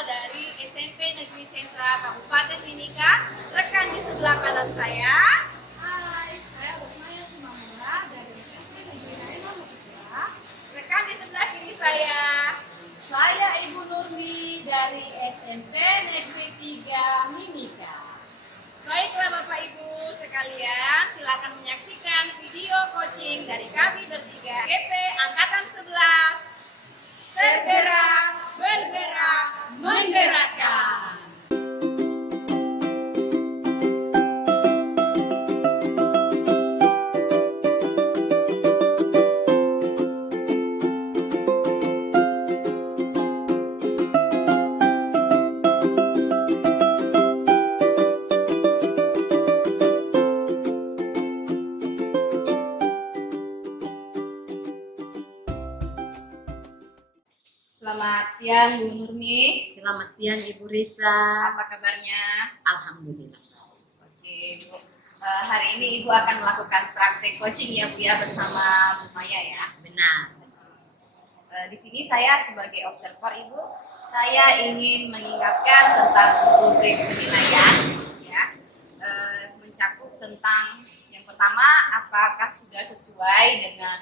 dari SMP Negeri Sentra Kabupaten Mimika. Rekan di sebelah kanan saya. Hai, saya Rukmaya Sumamura dari SMP Negeri Naima Mimika. Rekan di sebelah kiri saya Ibu Nurmi dari SMP Negeri 3 Mimika. Baiklah Bapak Ibu sekalian, silakan menyaksikan video coaching dari kami bertiga GP Angkatan 11. Tergerak, bergerak, menggerakkan. Selamat siang Bu Nurmi. Selamat siang Ibu Risa. Apa kabarnya? Alhamdulillah. Oke Bu, hari ini Ibu akan melakukan praktek coaching ya Bu ya bersama Bu Maya ya. Benar. Di sini saya sebagai observer Ibu, saya ingin mengingatkan tentang rubrik penilaian ya. Mencakup tentang yang pertama, apakah sudah sesuai dengan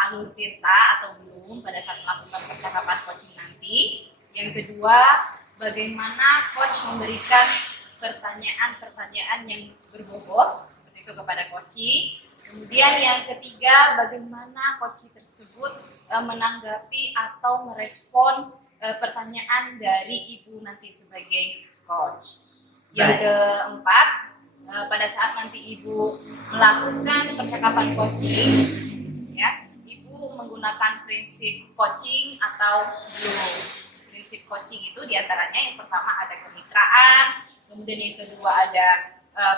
alur tirta atau belum pada saat melakukan percakapan coaching nanti. Yang kedua, bagaimana coach memberikan pertanyaan-pertanyaan yang berbobot seperti itu kepada coaching. Kemudian yang ketiga, bagaimana coach tersebut menanggapi atau merespon pertanyaan dari Ibu nanti sebagai coach. Yang keempat, pada saat nanti Ibu melakukan percakapan coaching, ya, Ibu menggunakan prinsip coaching atau belum. Prinsip coaching itu diantaranya yang pertama ada kemitraan, kemudian yang kedua ada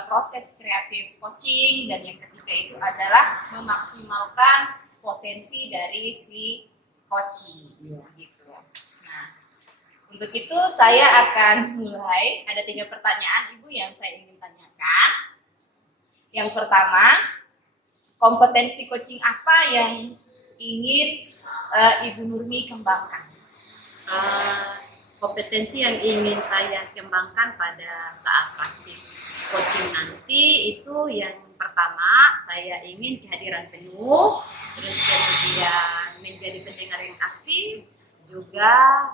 proses kreatif coaching, dan yang ketiga itu adalah memaksimalkan potensi dari si coaching. Gitu. Nah, untuk itu saya akan mulai. Ada 3 pertanyaan Ibu yang saya ingin tanyakan. Yang pertama, kompetensi coaching apa yang ingin Ibu Nurmi kembangkan? Kompetensi yang ingin saya kembangkan pada saat praktik coaching nanti itu yang pertama, saya ingin kehadiran penuh, terus kemudian menjadi pendengar yang aktif, juga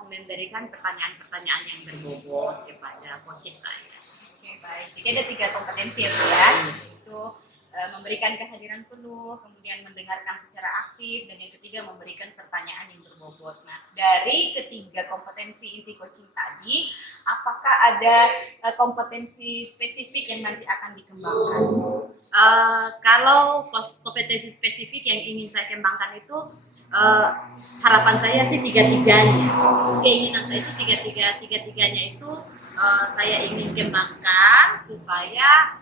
memberikan pertanyaan-pertanyaan yang berbobot kepada coach saya. Oke, baik. Jadi ada 3 kompetensi ya Bu ya. Itu memberikan kehadiran penuh, kemudian mendengarkan secara aktif, dan yang ketiga memberikan pertanyaan yang berbobot. Nah, dari ketiga kompetensi inti coaching tadi, apakah ada kompetensi spesifik yang nanti akan dikembangkan? Kalau kompetensi spesifik yang ingin saya kembangkan itu harapan saya sih tiga-tiganya. Keinginan saya itu tiga-tiganya itu saya ingin kembangkan supaya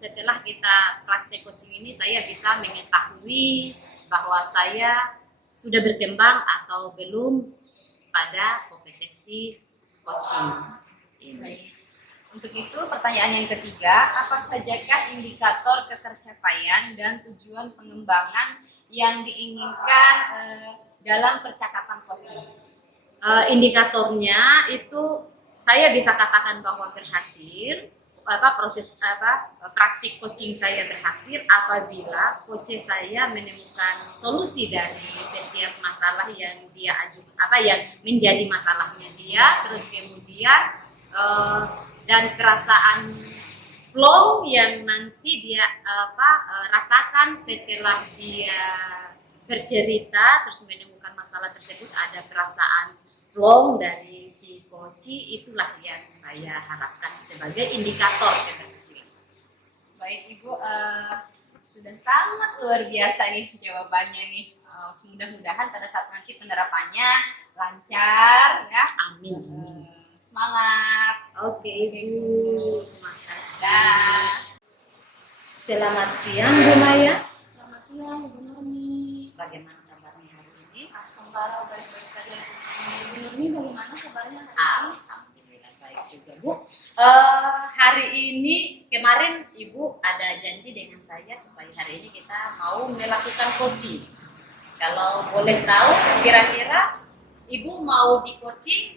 setelah kita praktek coaching ini saya bisa mengetahui bahwa saya sudah berkembang atau belum pada kompetensi coaching ini. Untuk itu pertanyaan yang ketiga, apa sajakah indikator ketercapaian dan tujuan pengembangan yang diinginkan dalam percakapan coaching? Indikatornya itu saya bisa katakan bahwa berhasil, praktik coaching saya berhasil apabila coach saya menemukan solusi dari setiap masalah yang dia ajukan, yang menjadi masalahnya dia, terus kemudian dan perasaan plong yang nanti dia rasakan setelah dia bercerita terus menemukan masalah tersebut, ada perasaan plong dari si coach, itulah yang saya harapkan sebagai indikator keberhasilan. Baik Ibu, sudah sangat luar biasa nih jawabannya nih. Mudah-mudahan pada saat nanti penerapannya lancar ya. Amin. Semangat. Oke Ibu, terima kasih. Dah. Selamat siang Bu Maya. Selamat siang Ibu Nurmi. Bagaimana kabarnya hari ini? Alhamdulillah baik-baik saja. Ibu Nurmi bagaimana kabarnya hari ini? Alhamdulillah baik juga Bu. Hari ini kemarin Ibu ada janji dengan saya supaya hari ini kita mau melakukan coaching. Kalau boleh tahu kira-kira Ibu mau di coaching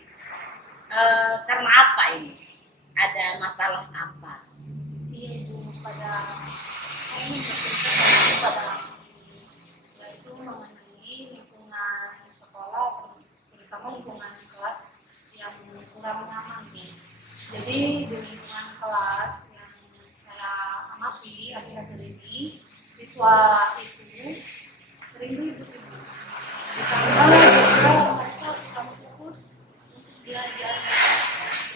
karena apa ini? Ada masalah apa? Iya Ibu, saya ingin bercerita yaitu mengenai lingkungan sekolah, terutama lingkungan kelas yang kurang nyaman nih. Jadi di lingkungan kelas yang saya amati akhir-akhir ini, siswa itu sering ribut Ibu. Ditambah juga mereka kurang fokus untuk belajar.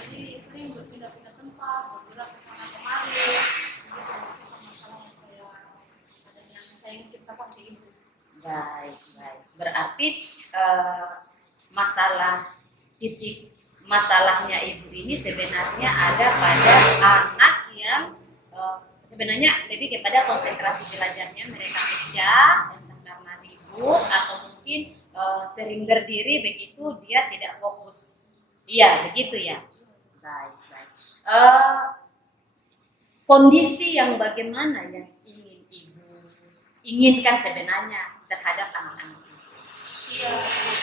Jadi sering berpindah-pindah tempat, bergerak ke sana kemari. Itu masalah yang saya ingin ceritakan ke Ibu. Baik, baik. Berarti masalah titik masalahnya ibu ini sebenarnya ada pada anak yang sebenarnya lebih kepada konsentrasi belajarnya mereka pecah, entah karena ribut atau mungkin sering berdiri begitu dia tidak fokus. Iya, begitu ya. Baik, baik. Kondisi yang bagaimana yang ingin ibu inginkan sebenarnya terhadap anak-anak itu? Iya,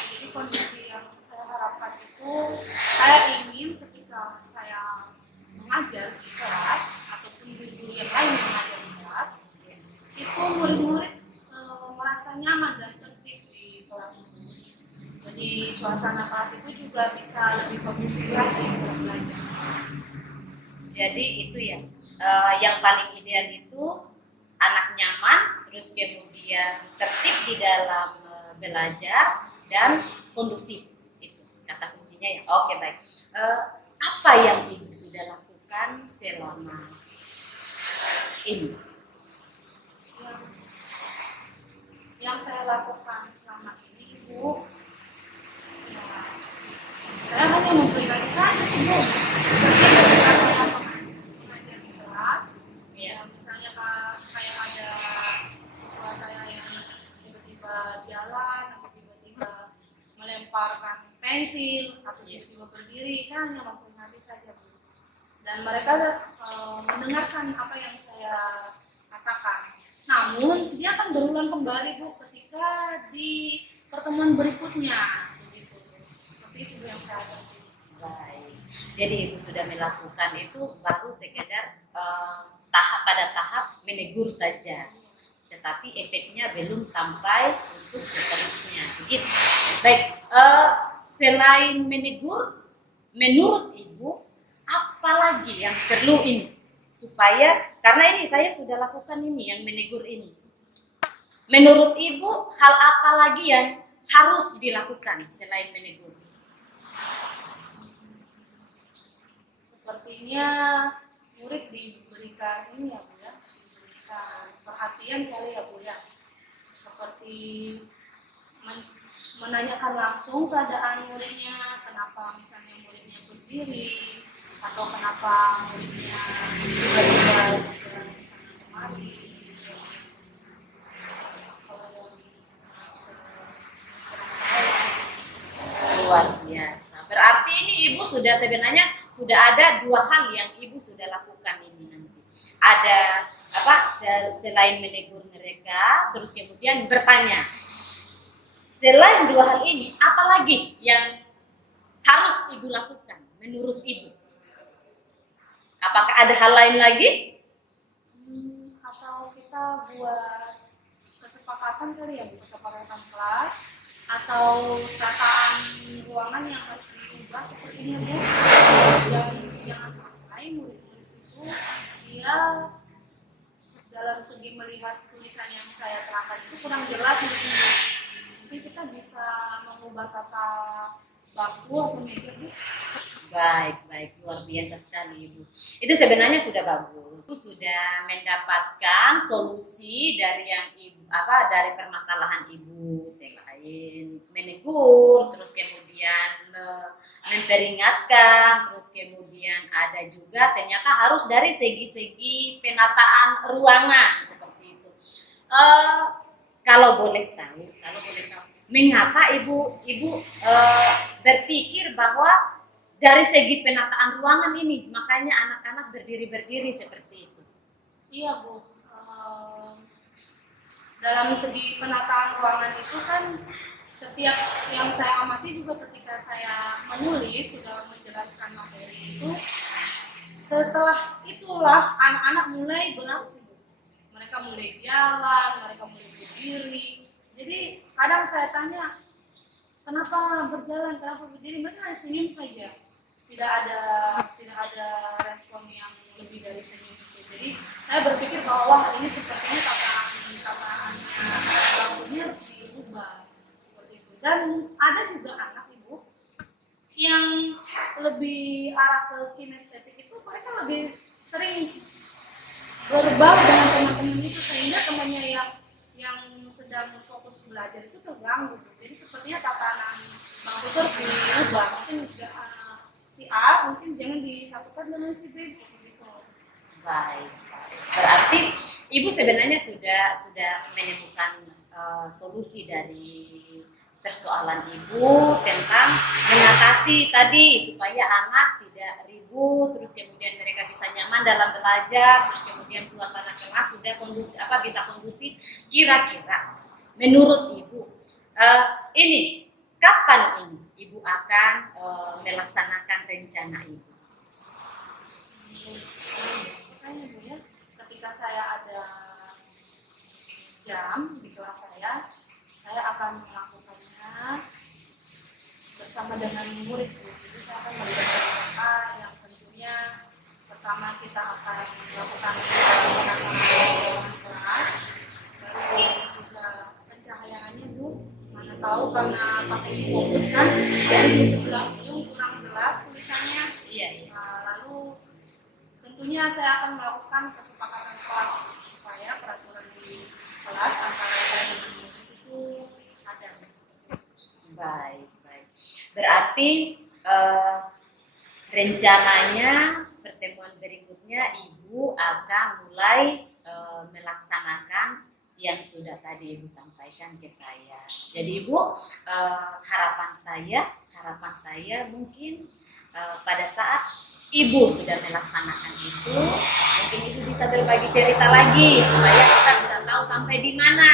jadi kondisi yang saya harapkan itu, saya ingin ketika saya mengajar di kelas ataupun guru yang lain yang mengajar di kelas, itu murid-murid merasa nyaman dan tertib di kelas itu. Jadi suasana kelas itu juga bisa lebih kondusif lagi untuk belajar. Jadi itu ya, yang paling ideal itu anak nyaman, terus kemudian tertib di dalam belajar dan kondusif, itu kata kuncinya ya. Oke, baik. Apa yang ibu sudah lakukan selama ini? Yang saya lakukan selama ini Ibu, ya, saya hanya memberikan saja sebelum ketika saya mengajar di kelas, ya misalnya kayak ada siswa saya yang tiba-tiba jalan atau tiba-tiba melemparkan pensil atau tiba-tiba berdiri, saya hanya memperingati saja Bu. Dan mereka mendengarkan apa yang saya katakan. Namun dia akan berulang kembali Bu ketika di pertemuan berikutnya. Begitu. Seperti itu Bu yang saya lakukan. Baik. Jadi ibu sudah melakukan itu baru sekedar pada tahap menegur saja, tetapi efeknya belum sampai untuk seterusnya. Begitu. Baik. Selain menegur, menurut ibu apa lagi yang perlu ini supaya, karena ini saya sudah lakukan ini yang menegur ini. Menurut ibu hal apa lagi yang harus dilakukan selain menegur? Sepertinya murid diberikan ini ya Bu ya, diberikan perhatian kali ya Bu ya. Seperti menanyakan langsung keadaan muridnya, kenapa misalnya muridnya berdiri atau kenapa muridnya tiba-tiba misalnya kemari. Luar biasa. Berarti ini ibu sudah sebenarnya sudah ada dua hal yang ibu sudah lakukan ini nanti. Ada apa? Selain menegur mereka, terus kemudian bertanya. Selain dua hal ini, apa lagi yang harus ibu lakukan menurut ibu? Apakah ada hal lain lagi? Atau kita buat kesepakatan kali ya Bu, kesepakatan kelas atau tataan ruangan yang harus diubah seperti ini Bu. Dan jangan sampai murid-murid itu dia dalam segi melihat tulisan yang saya terangkan itu kurang jelas mungkin kita bisa mengubah tata baku atau meja Bu. Baik, baik, luar biasa sekali Ibu. Itu sebenarnya sudah bagus. Sudah mendapatkan solusi dari yang ibu dari permasalahan Ibu, selain menegur, terus kemudian memperingatkan, terus kemudian ada juga ternyata harus dari segi-segi penataan ruangan seperti itu. Kalau boleh tahu, mengapa Ibu berpikir bahwa dari segi penataan ruangan ini, makanya anak-anak berdiri-berdiri seperti itu? Iya Bu, dalam segi penataan ruangan itu kan setiap yang saya amati juga ketika saya menulis sudah menjelaskan materi itu, setelah itulah anak-anak mulai beraksi. Mereka mulai jalan, mereka mulai berdiri. Jadi kadang saya tanya, kenapa berjalan, kenapa berdiri? Mereka hanya senyum saja. Tidak ada respon yang lebih dari senyum itu. Jadi saya berpikir bahwa wah, ini sepertinya tataannya waktunya harus diubah seperti itu. Dan ada juga anak ibu yang lebih arah ke kinestetik itu, mereka lebih sering berbau dengan teman-teman itu, sehingga temannya yang sedang fokus belajar itu terganggu. Jadi sepertinya tatanan bangku itu harus diubah. Mungkin si A mungkin jangan disatukan dengan si B gitu. Baik. Berarti Ibu sebenarnya sudah menemukan solusi dari persoalan Ibu tentang mengatasi tadi supaya anak tidak ribut, terus kemudian mereka bisa nyaman dalam belajar, terus kemudian suasana kelas sudah kondusif, bisa kondusif. Kira-kira menurut Ibu ini kapan ini Ibu akan melaksanakan rencana Ibu? Biasanya Bu ya, ketika saya ada jam di kelas saya akan melakukannya bersama dengan murid Bu. Jadi saya akan melakukan mereka yang tentunya pertama kita akan melakukan penanaman kelas, baru juga pencahayaannya Bu. Mana tahu karena pakai fokus kan, jadi di sebelah ujung kurang jelas tulisannya. Iya. Lalu tentunya saya akan melakukan kesepakatan kelas supaya peraturan di kelas antara saya dan murid itu ada. Baik. Berarti rencananya pertemuan berikutnya Ibu akan mulai melaksanakan yang sudah tadi Ibu sampaikan ke saya. Jadi Ibu, harapan saya mungkin pada saat Ibu sudah melaksanakan itu, mungkin Ibu bisa berbagi cerita lagi supaya kita bisa tahu sampai di mana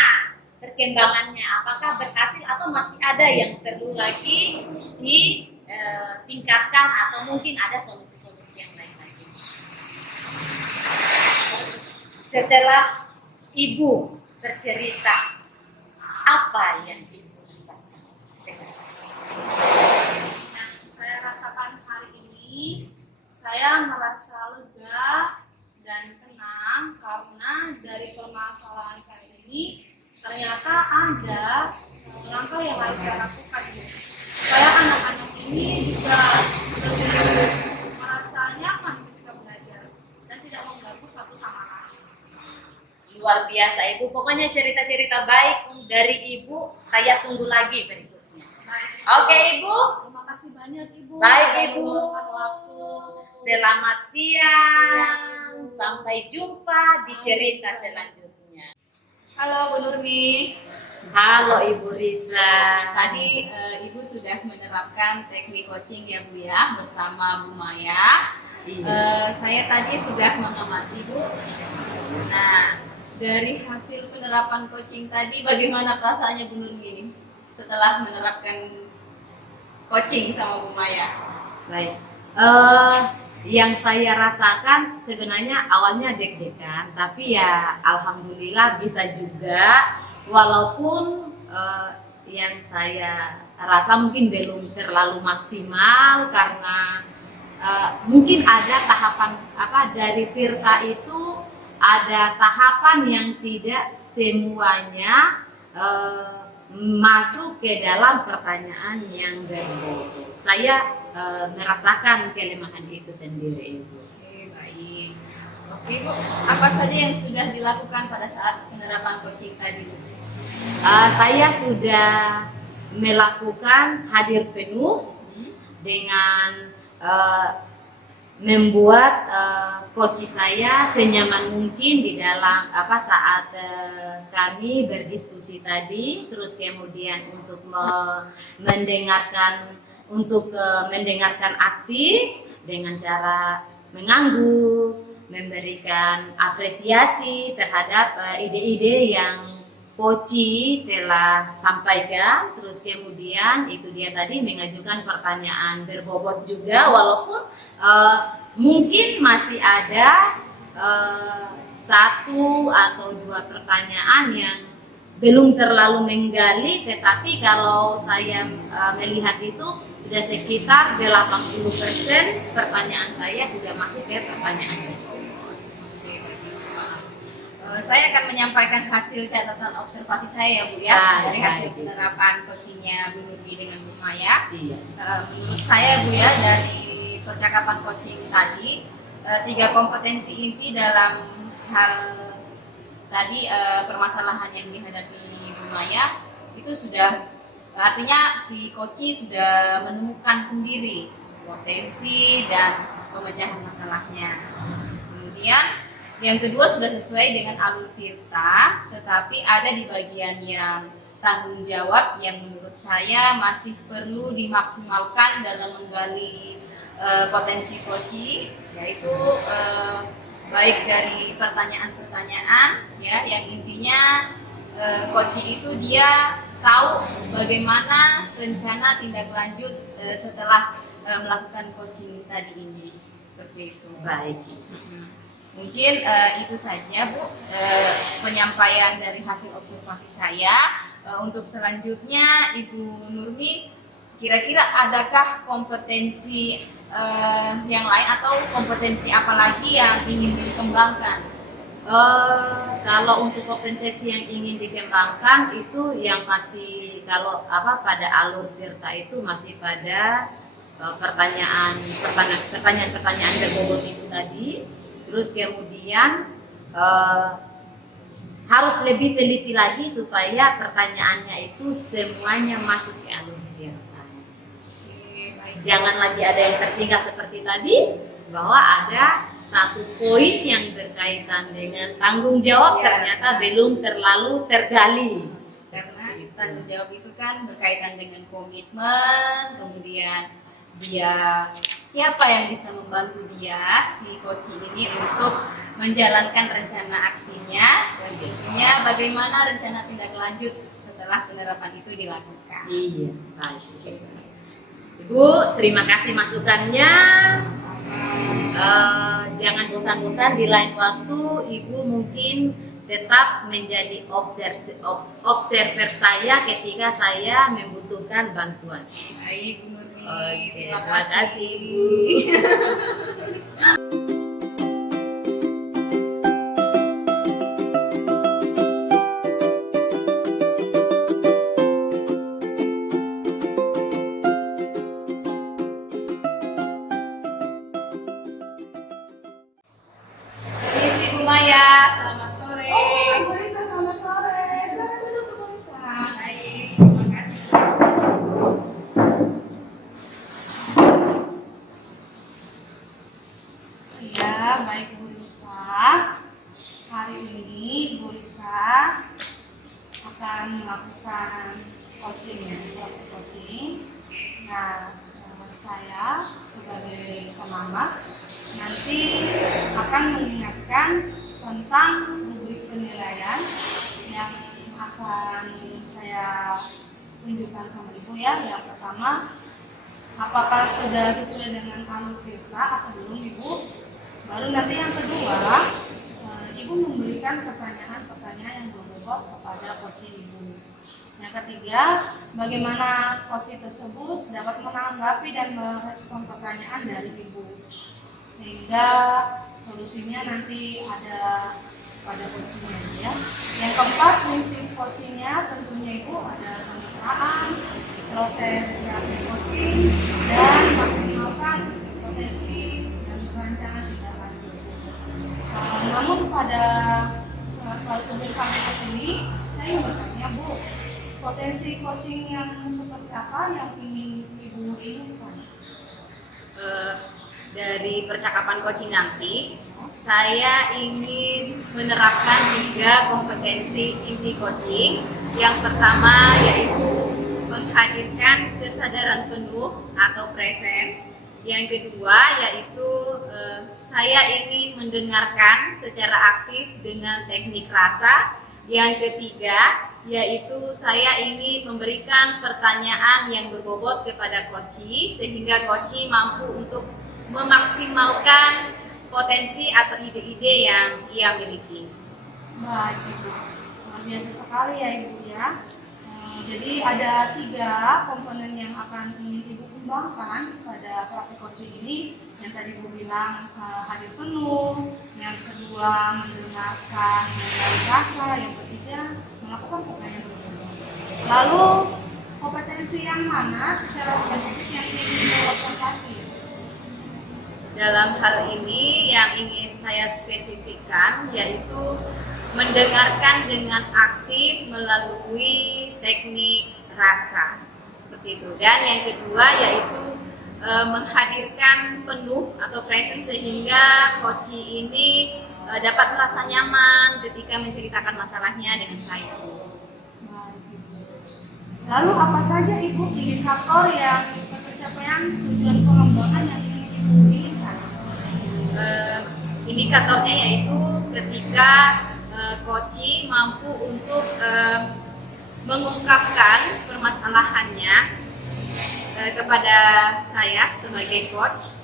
perkembangannya, apakah berhasil atau masih ada yang perlu lagi ditingkatkan atau mungkin ada solusi-solusi yang lain lagi. Setelah Ibu bercerita, apa yang Ibu rasakan sekarang? Nah, saya rasakan hari ini, saya merasa lega dan tenang karena dari permasalahan saya ini ternyata ada langkah yang harus saya lakukan supaya anak-anak ini juga lebih merasa nyaman ketika belajar dan tidak mengganggu satu sama lain. Luar biasa Ibu, pokoknya cerita-cerita baik dari Ibu saya tunggu lagi berikutnya. Oke Ibu, Terima kasih banyak Ibu. Baik, Ibu. Waktu. selamat siang, sampai jumpa di cerita selanjutnya. Halo Bu Nurmi. Halo Ibu Risa. Tadi Ibu sudah menerapkan teknik coaching ya Bu ya bersama Bu Maya. Saya tadi sudah mengamati Bu. Nah, dari hasil penerapan coaching tadi bagaimana perasaannya Bu Nurmi ini setelah menerapkan coaching sama Bu Maya? Baik. Yang saya rasakan sebenarnya awalnya deg-degan, tapi ya alhamdulillah bisa juga, walaupun yang saya rasa mungkin belum terlalu maksimal karena mungkin ada tahapan dari Tirta itu ada tahapan yang tidak semuanya masuk ke dalam pertanyaan yang berbobot. Saya merasakan kelemahan itu sendiri Ibu. Oke, baik. Oke Bu, apa saja yang sudah dilakukan pada saat penerapan coaching tadi Bu? Saya sudah melakukan hadir penuh dengan membuat coach saya senyaman mungkin di dalam saat kami berdiskusi tadi, terus kemudian untuk mendengarkan aktif dengan cara mengangguk, memberikan apresiasi terhadap ide-ide yang Koci telah sampaikan, terus kemudian itu dia tadi mengajukan pertanyaan berbobot juga, walaupun mungkin masih ada satu atau dua pertanyaan yang belum terlalu menggali, tetapi kalau saya melihat itu sudah sekitar 80% pertanyaan saya sudah masuk ke pertanyaan berbobot. Saya akan menyampaikan hasil catatan observasi saya ya Bu ya, dari hasil penerapan coachingnya Bu Nurmi dengan Bu Maya. Menurut saya Bu ya, dari percakapan coaching tadi, 3 kompetensi inti dalam hal tadi permasalahan yang dihadapi Bu Maya itu sudah, artinya si coach sudah menemukan sendiri potensi dan pemecahan masalahnya. Kemudian yang kedua sudah sesuai dengan alur Tirta, tetapi ada di bagian yang tanggung jawab yang menurut saya masih perlu dimaksimalkan dalam menggali potensi coach, yaitu baik dari pertanyaan-pertanyaan ya, yang intinya coach itu dia tahu bagaimana rencana tindak lanjut setelah melakukan coaching tadi ini, seperti itu. Baik. Mungkin itu saja Bu penyampaian dari hasil observasi saya. Untuk selanjutnya Ibu Nurmi, kira-kira adakah kompetensi yang lain atau kompetensi apa lagi yang ingin dikembangkan? Kalau untuk kompetensi yang ingin dikembangkan itu yang masih pada alur Tirta itu masih pada pertanyaan berbobot itu tadi. Terus kemudian harus lebih teliti lagi supaya pertanyaannya itu semuanya masuk ke alur Tirta. Jangan lagi ada yang tertinggal seperti tadi, bahwa ada satu poin yang berkaitan dengan tanggung jawab ternyata belum terlalu tergali. Karena tanggung jawab itu kan berkaitan dengan komitmen, kemudian dia siapa yang bisa membantu dia si coach ini untuk menjalankan rencana aksinya, dan tentunya bagaimana rencana tindak lanjut setelah penerapan itu dilakukan. Iya, baik. Ibu, terima kasih masukannya. Jangan bosan-bosan, di lain waktu Ibu mungkin tetap menjadi observer saya ketika saya membutuhkan bantuan. Baik, Bu Nurmi. Terima kasih. Permisi Bu Maya, selamat sore. Bu Lisa, selamat sore. Silakan duduk Bu Lisa. Baik, terima kasih. Ya, baik Bu Lisa. Hari ini Bu Lisa akan melakukan coaching ya, coaching. Nah, saya sebagai pengamat nanti akan mengingatkan tentang rubrik penilaian yang akan saya tunjukkan sama Ibu ya. Yang pertama, apakah sudah sesuai dengan alur Tirta atau belum Ibu? Baru nanti yang kedua, Ibu memberikan pertanyaan-pertanyaan yang berbobot kepada coaching Ibu. Yang ketiga, bagaimana coaching tersebut dapat menanggapi dan merespon pertanyaan dari Ibu, sehingga solusinya nanti ada pada coachingnya ya. Yang keempat, prinsip coachingnya tentunya Ibu ada kemitraan, proses kreatif coaching, dan maksimalkan potensi dan perancangan tindak lanjut. Namun sebelum sampai ke sini, saya ingin bertanya Bu, potensi coaching yang seperti apa yang ingin Ibu inginkan? Dari percakapan coaching nanti, saya ingin menerapkan 3 kompetensi inti coaching. Yang pertama yaitu menghadirkan kesadaran penuh atau presence. Yang kedua yaitu saya ingin mendengarkan secara aktif dengan teknik rasa. Yang ketiga yaitu saya ingin memberikan pertanyaan yang berbobot kepada Koci sehingga Koci mampu untuk memaksimalkan potensi atau ide-ide yang ia miliki. Baik, Ibu. Luar biasa sekali ya Ibu ya. Jadi ada 3 komponen yang akan ingin Ibu kembangkan pada praktek coaching ini. Yang tadi Ibu bilang hadir penuh, yang kedua mendengarkan mengenai rasa, yang ketiga melakukan pertanyaan tertentu. Lalu kompetensi yang mana secara spesifik yang ingin Ibu observasi? Dalam hal ini yang ingin saya spesifikkan yaitu mendengarkan dengan aktif melalui teknik rasa seperti itu. Dan yang kedua yaitu menghadirkan penuh atau present sehingga Koci ini dapat merasa nyaman ketika menceritakan masalahnya dengan saya. Lalu apa saja Ibu indikator yang pencapaian tujuan pengembangan yang ingin Ibu inginkan? Indikatornya yaitu ketika Koci mampu untuk mengungkapkan permasalahannya kepada saya sebagai coach,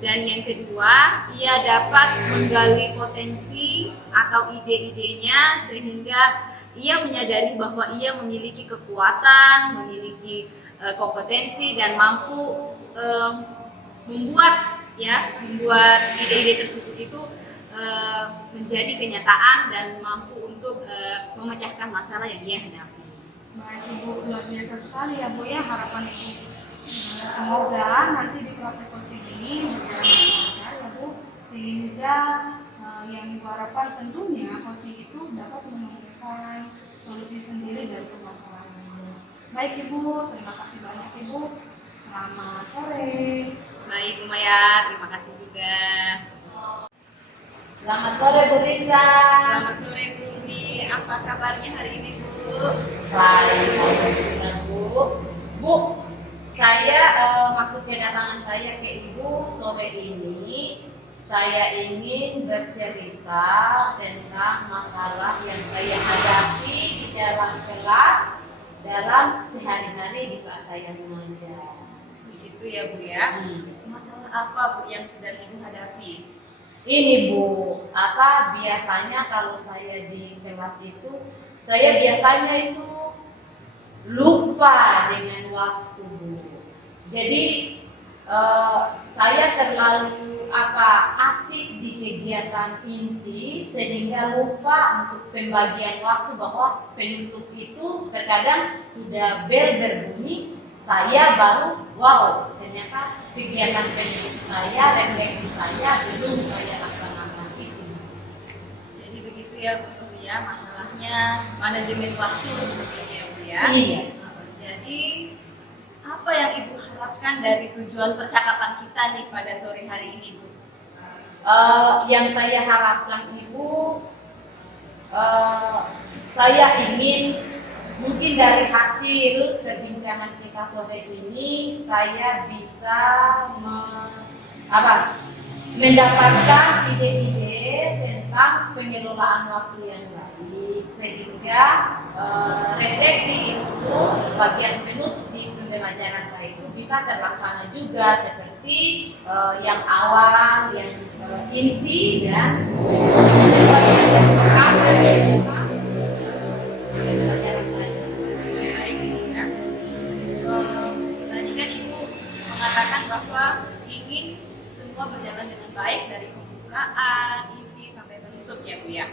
dan yang kedua ia dapat menggali potensi atau ide-idenya sehingga ia menyadari bahwa ia memiliki kekuatan, memiliki kompetensi dan mampu membuat ide-ide tersebut itu menjadi kenyataan dan mampu untuk memecahkan masalah yang ia hadapi. Baik Ibu, luar biasa sekali ya Bu ya harapan Ibu. Semoga nanti di praktek coaching ini berjalan lancar ya Bu, sehingga yang Ibu harapkan tentunya coaching itu dapat menemukan solusi sendiri dari permasalahan Ibu. Baik Ibu, terima kasih banyak Ibu. Selamat sore. Baik Bu Maya, terima kasih juga. Selamat sore Bu Risa. Selamat sore Bu Umi, apa kabarnya hari ini Bu? Baik, alhamdulillah Bu. Bu, saya maksud kedatangan saya ke Ibu sore ini, saya ingin bercerita tentang masalah yang saya hadapi di dalam kelas dalam sehari-hari di saat saya mengajar. Begitu ya Bu ya. Masalah apa Bu yang sedang Ibu hadapi? Ini Bu, biasanya kalau saya di kelas itu, saya biasanya itu lupa dengan waktu Bu. Jadi saya terlalu asik di kegiatan inti sehingga lupa untuk pembagian waktu, bahwa penutup itu terkadang sudah berbunyi, saya baru wow, ternyata kegiatan penutup saya, refleksi saya belum saya laksanakan itu. Jadi begitu ya Bu ya, masalahnya manajemen waktu sebenarnya Bu ya. Iya. Jadi apa yang Ibu harapkan dari tujuan percakapan kita nih pada sore hari ini Bu? Yang saya harapkan Ibu, saya ingin mungkin dari hasil perbincangan kita sore ini saya bisa mendapatkan ide-ide tentang pengelolaan waktu yang baik, sehingga refleksi itu bagian penutup di pembelajaran saya itu bisa terlaksana juga seperti yang awal, yang inti, dan pembelajaran saya. Baik ini ya. Tadi kan Ibu mengatakan bahwa ingin semua berjalan dengan baik dari pembukaan, inti sampai penutup ya Bu ya.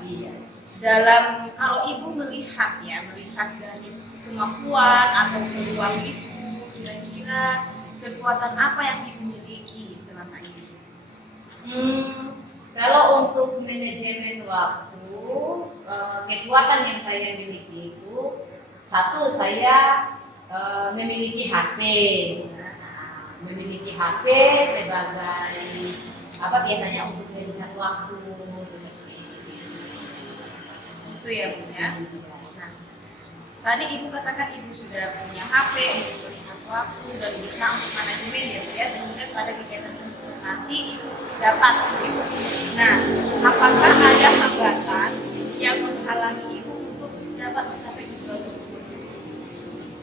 Iya. Dalam kalau Ibu melihat dari kemampuan atau peluang Ibu, kira-kira kekuatan apa yang Ibu miliki selama ini? Kalau untuk manajemen waktu, kekuatan yang saya miliki itu, satu, saya memiliki HP. Memiliki HP sebagai biasanya untuk melihat waktu seperti itu. Itu ya Bu ya. Nah, tadi Ibu katakan Ibu sudah punya HP untuk melihat waktu dan berusaha untuk manajemen ya Bu ya, sehingga pada kegiatan nanti Ibu dapat Ibu. Nah, apakah ada hambatan yang menghalangi Ibu untuk dapat dapat mencapai tujuan tersebut?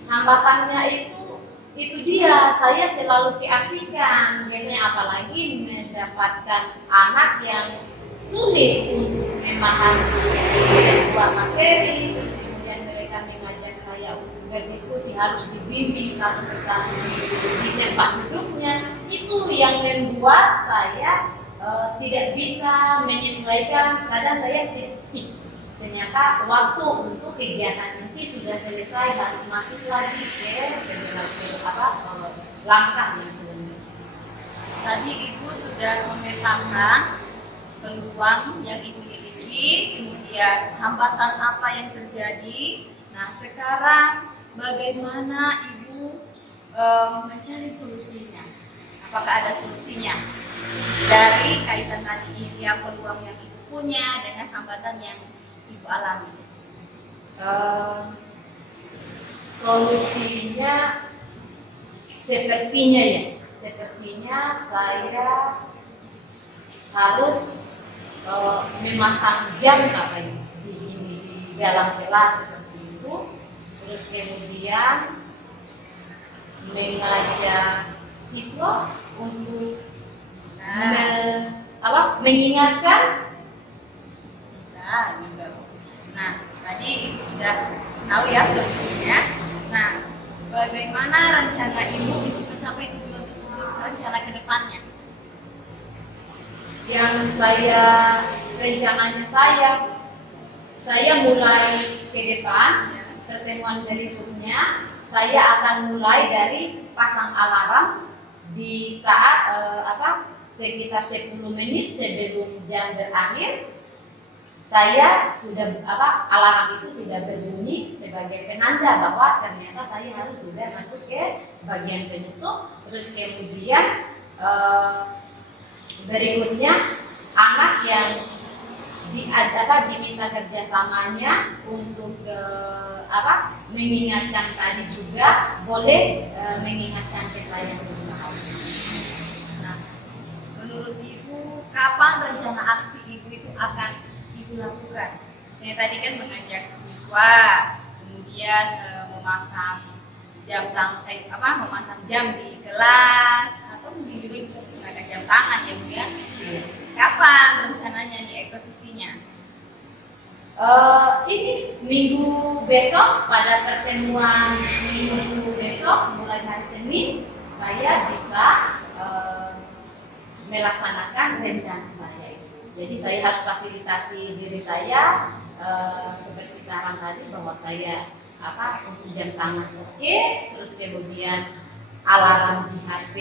Hambatannya itu dia, saya selalu keasikan, biasanya apalagi mendapatkan anak yang sulit untuk memahami sebuah materi, terus kemudian mereka mengajak saya untuk berdiskusi, harus dibimbing satu persatu di tempat duduknya. Itu yang membuat saya tidak bisa menyesuaikan. Kadang saya ternyata waktu untuk kegiatan inti sudah selesai, harus masuk lagi ke langkah yang selanjutnya. Tadi Ibu sudah memetakan peluang yang Ibu miliki, kemudian hambatan apa yang terjadi. Nah, sekarang bagaimana Ibu mencari solusinya? Apakah ada solusinya dari kaitan tadi ya, peluang yang Ibu punya dengan hambatan yang Ibu alami? Solusinya sepertinya saya harus memasang jam di dalam kelas seperti itu, terus kemudian mengajak siswa untuk mengingatkan. Bisa juga, Bu. Nah, tadi Ibu sudah tahu ya solusinya. Nah, bagaimana rencana Ibu untuk mencapai tujuan tersebut, rencana ke depannya? Yang rencananya saya mulai ke depan, pertemuan berikutnya saya akan mulai dari pasang alarm di saat sekitar 10 menit sebelum jam berakhir. Saya sudah alarm itu sudah berbunyi sebagai penanda bahwa ternyata saya harus sudah masuk ke bagian penutup. Terus kemudian berikutnya anak yang diminta kerjasamanya untuk mengingatkan tadi juga boleh mengingatkan ke saya. Nah, menurut Ibu, kapan rencana aksi Ibu itu akan Ibu lakukan? Saya tadi kan mengajak siswa, kemudian memasang memasang jam di kelas, atau mungkin juga bisa menggunakan jam tangan ya, Bu ya. Kapan rencananya nih eksekusinya? Ini minggu besok, pada pertemuan minggu besok mulai hari Senin saya bisa melaksanakan rencana saya. Jadi saya harus fasilitasi diri saya seperti saran tadi bahwa saya untuk jam tangan oke, terus kemudian alarm di HP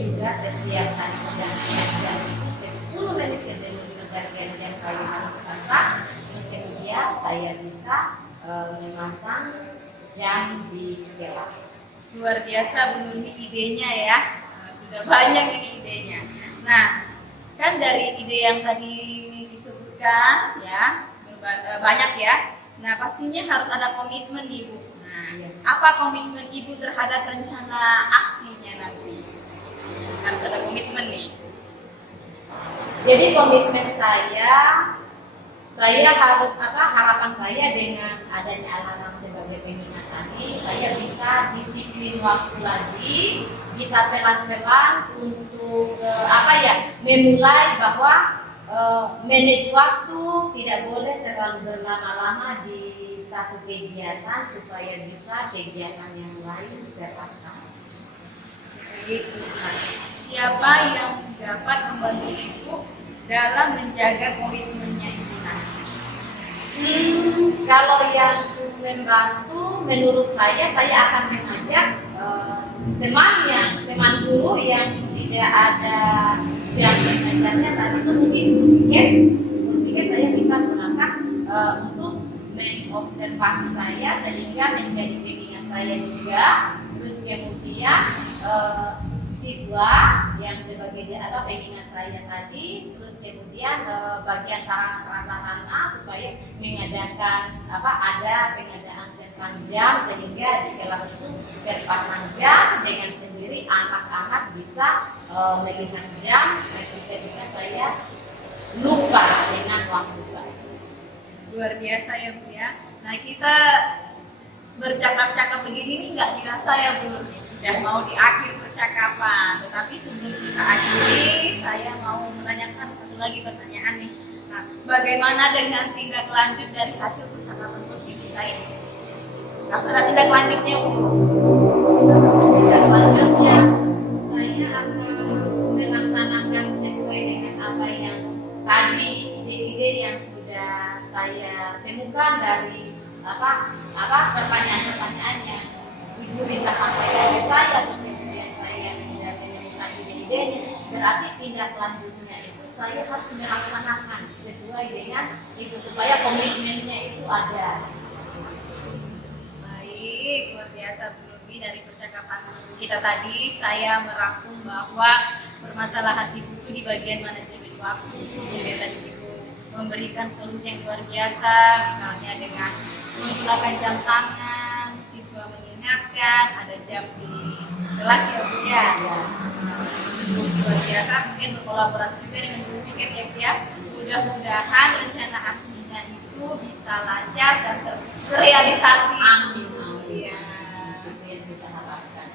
juga setiap kali pergantian jam itu 10 menit sebelum pergantian jam saya harus pasang. Terus kemudian saya bisa memasang jam di kelas. Luar biasa Bu Nurmi idenya ya. Sudah banyak ini idenya. Nah, kan dari ide yang tadi disebutkan ya, banyak ya. Nah, pastinya harus ada komitmen Ibu. Nah, apa komitmen Ibu terhadap rencana aksinya nanti? Harus ada komitmen nih. Jadi komitmen saya harus harapan saya dengan adanya alarm sebagai pengingat tadi, saya bisa disiplin waktu lagi, bisa pelan-pelan untuk memulai bahwa manage waktu, tidak boleh terlalu berlama-lama di satu kegiatan supaya bisa kegiatan yang lain terlaksana. Siapa yang dapat membantu Ibu dalam menjaga komitmennya Ibu nanti? Kalau yang membantu, menurut saya akan mengajak teman guru yang tidak ada jam mengajarnya saat itu, mungkin guru piket saya bisa gunakan untuk mengobservasi saya sehingga menjadi bimbingan saya juga. Terus kemudian siswa yang sebagai pengingat saya tadi, terus kemudian bagian sarana prasarana supaya mengadakan ada pengadaan tentang jam sehingga di kelas itu terpasang jam dengan sendiri, anak-anak bisa melihat jam ketika saya lupa dengan waktu saya. Luar biasa ya Bu ya. Nah kita bercakap-cakap begini nih nggak dirasa ya Bu Nurmi, sudah mau di akhir percakapan. Tetapi sebelum kita akhiri, saya mau menanyakan satu lagi pertanyaan nih. Nah, bagaimana dengan tindak lanjut dari hasil percakapan coaching kita ini? Harus ada tindak lanjutnya Bu. Dan lanjutnya saya akan melaksanakan sesuai dengan apa yang tadi ide-ide yang sudah saya temukan dari pertanyaan-pertanyaan yang Ibu bisa sampaikan ke saya, terus kemudian saya sudah menemukan ide-ide, berarti tindak lanjutnya itu saya harus melaksanakan sesuai dengan itu supaya komitmennya itu ada. Baik, luar biasa Bu Nurmi. Dari percakapan kita tadi, saya merangkum bahwa permasalahan Ibu itu di bagian manajemen waktu. Kemudian tadi Ibu memberikan solusi yang luar biasa, misalnya dengan menggunakan jam tangan, siswa mengingatkan, ada jam di kelas ya Bu ya. Sungguh luar biasa, mungkin berkolaborasi juga dengan Bu Fikir ya. Mudah-mudahan rencana aksinya itu bisa lancar dan terrealisasi. Amin. Ya. Itu yang kita harapkan.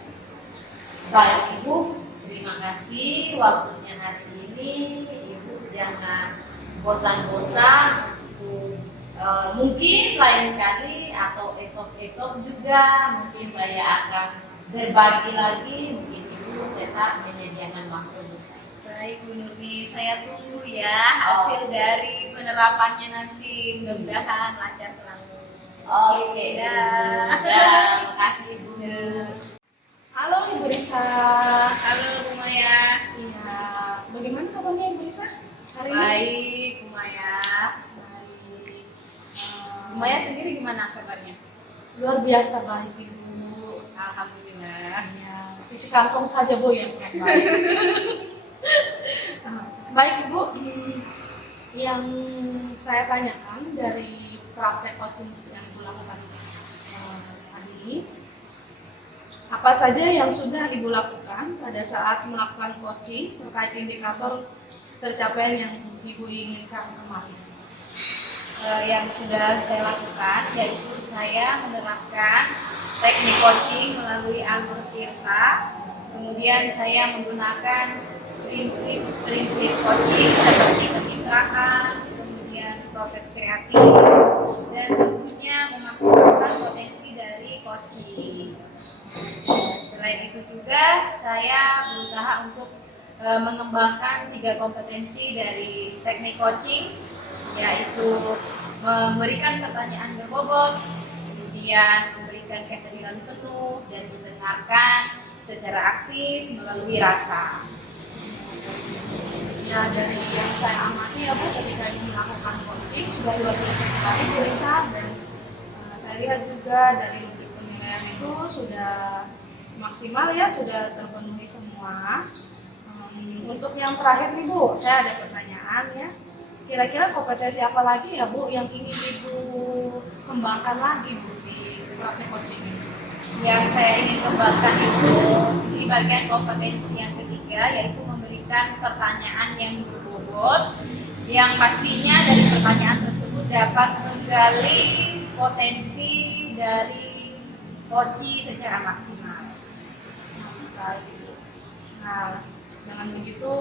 Baik Ibu, terima kasih waktunya hari ini. Ibu jangan bosan-bosan untuk mungkin lain kali atau esok-esok juga mungkin saya akan berbagi lagi. Mungkin Ibu tetap menyediakan waktu untuk saya. Baik Bu Nurmi, saya tunggu ya hasil dari penerapannya nanti. Mudah-mudahan lancar selalu. Oke, dah. terima kasih Ibu. Halo Ibu Risa. Halo Bu Maya. Iya, bagaimana kabarnya Ibu Risa hari ini? Baik Bu Maya. Baik. Bu Maya sendiri gimana kabarnya? Luar biasa baik Ibu. Alhamdulillah. Ya, isi kantong saja Bu yang kurang baik. Baik Ibu, yang saya tanyakan dari praktek coaching yang Ibu lakukan hari ini, apa saja yang sudah Ibu lakukan pada saat melakukan coaching terkait indikator tercapaian yang Ibu inginkan kemarin? Yang sudah saya lakukan yaitu saya menerapkan teknik coaching melalui Anggur Tirta. Kemudian saya menggunakan prinsip coaching seperti kemitraan, kemudian proses kreatif, dan tentunya memaksimalkan potensi dari coaching. Selain itu juga saya berusaha untuk mengembangkan 3 kompetensi dari teknik coaching, yaitu memberikan pertanyaan berbobot, kemudian memberikan kehadiran penuh dan mendengarkan secara aktif melalui rasa. Ya, dari yang saya amati ya Bu, ketika Ibu melakukan coaching sudah luar biasa sekali Bu Risa, dan saya lihat juga dari rubrik penilaian itu sudah maksimal ya, sudah terpenuhi semua. Untuk yang terakhir nih Bu, saya ada pertanyaan ya. Kira-kira kompetensi apa lagi ya Bu yang ingin Ibu kembangkan lagi Bu di praktek coaching ini? Yang saya ingin kembangkan itu di bagian kompetensi yang ketiga, yaitu memberikan pertanyaan yang berbobot, yang pastinya dari pertanyaan tersebut dapat menggali potensi dari coaching secara maksimal. Nah, dengan begitu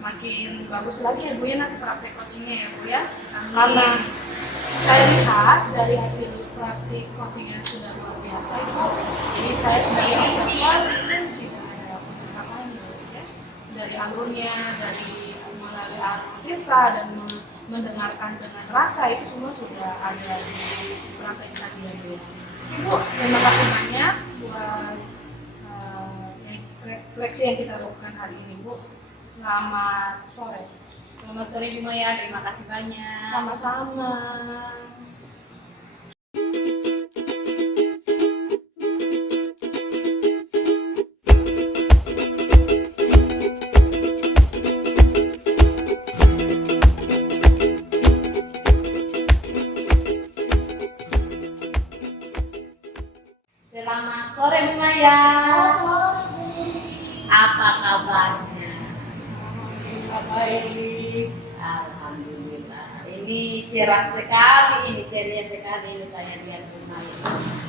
makin bagus lagi ya Bu ya nanti praktek coachingnya ya Bu ya. Amin. Karena saya lihat dari hasil praktik coaching yang sudah luar biasa Bu, jadi saya sudah observan itu tidak ada peningkatan ya, dari alurnya, dari melalui alur kita dan mendengarkan dengan rasa, itu semua sudah ada di praktek tadi ya Bu. Ibu, terima kasih banyak buat refleksi yang kita lakukan hari ini Bu. Selamat sore. Selamat sore Bu Maya, terima kasih banyak. Sama-sama. Selamat sore Bu Maya. Apa kabarnya? Baik. Alhamdulillah. Hari ini ini cerah sekali, ini ceria sekali, ini saya lihat rumah ini.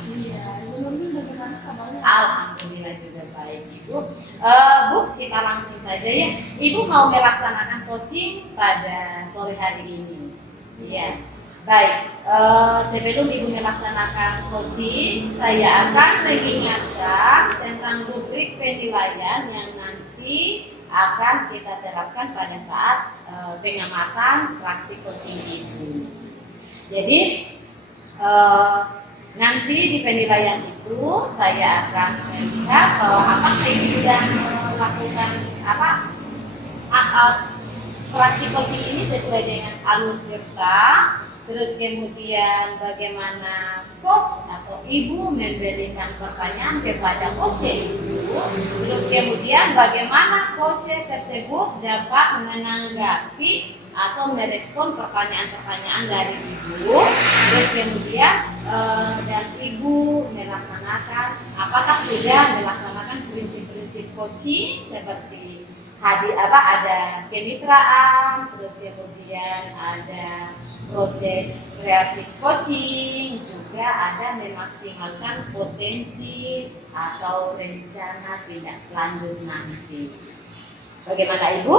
Iya, Ibu bagaimana kabarnya? Alhamdulillah juga baik Ibu. Bu, kita langsung saja ya. Ibu mau melaksanakan coaching pada sore hari ini. Iya. Baik. Sebelum Ibu melaksanakan coaching, saya akan mengingatkan tentang rubrik penilaian yang nanti akan kita terapkan pada saat pengamatan praktik coaching Ibu. Jadi nanti di penilaian itu saya akan melihat bahwa apakah Ibu sudah melakukan praktik coaching ini sesuai dengan alur kerja, terus kemudian bagaimana coach atau Ibu memberikan pertanyaan kepada coach Ibu, terus kemudian bagaimana coach tersebut dapat menanggapi atau merespon pertanyaan-pertanyaan dari Ibu, terus kemudian dan Ibu melaksanakan apakah sudah melaksanakan prinsip-prinsip coaching seperti ada kemitraan, terus kemudian ada proses kreatif coaching, juga ada memaksimalkan potensi atau rencana tindak lanjut nanti. Bagaimana Ibu?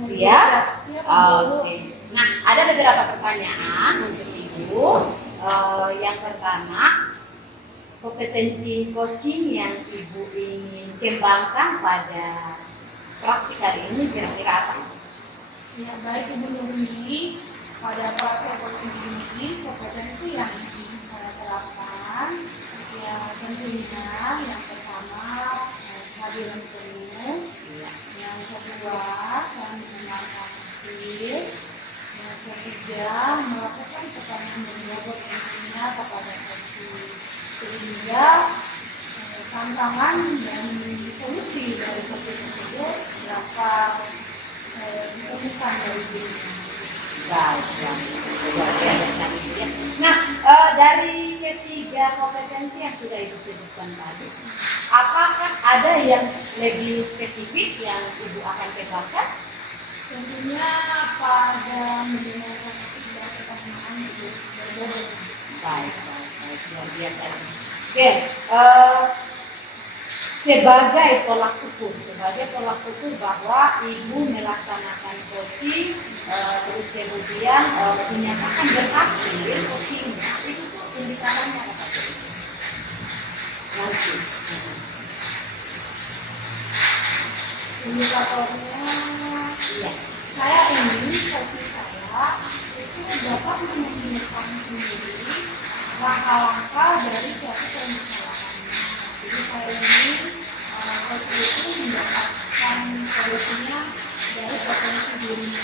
Siap? Siap, Oke. Nah, ada beberapa pertanyaan untuk Ibu. Yang pertama, kompetensi coaching yang Ibu ingin kembangkan pada praktik hari ini kira-kira apa? Ya, baik Ibu Nuruni, pada praktek coaching ini kompetensi yang ingin saya terapkan ya tentunya yang pertama kehadiran penuh, yang kedua saya mengenalkan tim, yang ketiga melakukan pertanyaan menjawab tentunya kepada coaching sehingga tantangan dan solusi dari topik tersebut dapat ditemukan dari dirinya. Baik, luar biasa sekali ya. Nah, dari ketiga kompetensi yang sudah Ibu sebutkan tadi, apakah ada yang lebih spesifik yang Ibu akan kembangkan? Tentunya pada mendengarkan dan pertanyaan itu berbeda. Baik, luar biasa. Oke, sebagai tolak ukur bahwa Ibu melaksanakan coaching, terus kemudian menyatakan berhasil coachingnya, itu tuh indikatornya apa saja? Nanti. Indikatornya, Iya. saya ingin coaching saya itu dapat menemukan sendiri langkah-langkah dari suatu permasalahan. Jadi saya ingin coaching itu mendapatkan solusinya dari potensi dirinya.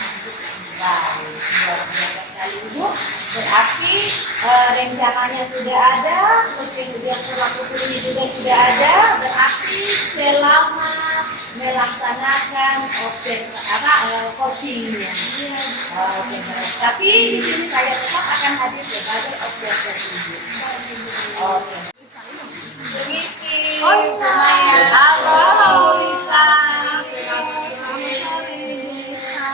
Baik, luar biasa sekali Ibu. Berarti rencananya sudah ada, terus kemudian tolak ukur ini juga sudah ada. Berarti selama melaksanakan coachingnya. Oke, baik. Tapi di sini saya tetap akan hadir sebagai observer Ibu. Oke. Permisi. Oh, iya. Maya. Halo, Lisa. Selamat sore, Bu Lisa.